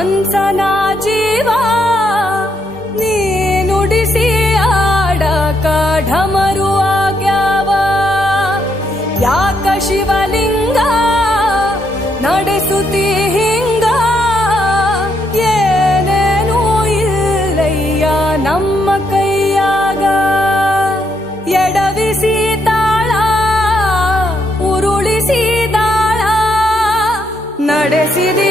ಮನ್ಸನ ಜೀವ ನೀ ನುಡಿಸಿ ಆಡಕ ಢಮರು ಆಗ್ಯಾವ. ಯಾಕ ಶಿವಲಿಂಗ ನಡೆಸುತ್ತಿ ಹಿಂಗ, ಏನೇನೂ ಇಲ್ಲಯ್ಯ ನಮ್ಮ ಕೈಯಾಗ. ಎಡವಿಸಿ ತಾಳ ಉರುಳಿಸಿ ದಾಳ ನಡೆಸಿದಿ